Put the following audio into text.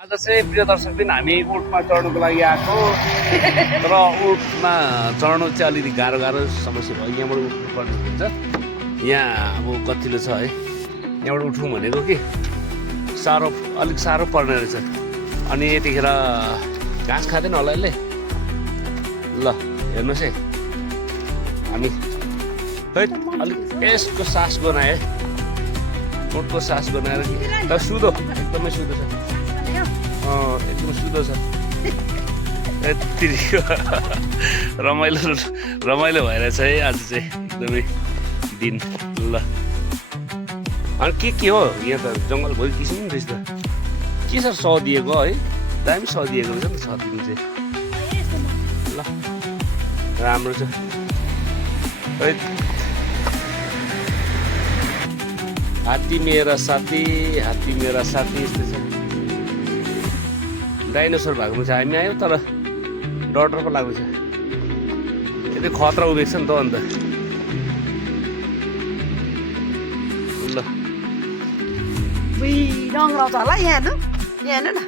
आज चाहिँ प्रिय दर्शक दिन हामी उठमा चढ्नुको लागि आएको तर उठमा चढ्नु चाहिँ अलिकति गाह्रो गाह्रो समस्या भयो। यहाँबाट उठ्नु पर्ने हुन्छ। यहाँ अब कतिले छ है, यहाँबाट उठौँ भनेको कि अलिक साह्रो पर्ने रहेछ। अनि यतिखेर घाँस खाँदैन होला यसले। ल हेर्नुहोस् है, हामी खै अलिक यसको सास बनाए, उठको सास बनाएर कि तर सुधो एकदमै सुधो छ। एकदम सुधो छ। यति रमाइलो भइरहेछ है आज चाहिँ एकदमै दिन। ल अनि के हो यहाँ त जङ्गलभरि किसिम रहेछ त। के छ सदिएको है, दामी सदिएको रहेछ नि त छतिम चाहिँ। ल राम्रो छ। हात्ती मेरा साथी, हात्ती मेरा साथी यस्तो छ। डाइनोसर भएको छ। हामी आयो तर डर पो लाग्दैछ। यति खतरा उभिएको छ नि त अन्त। ल रङ लाउँछ होला यहाँ हेर्नु न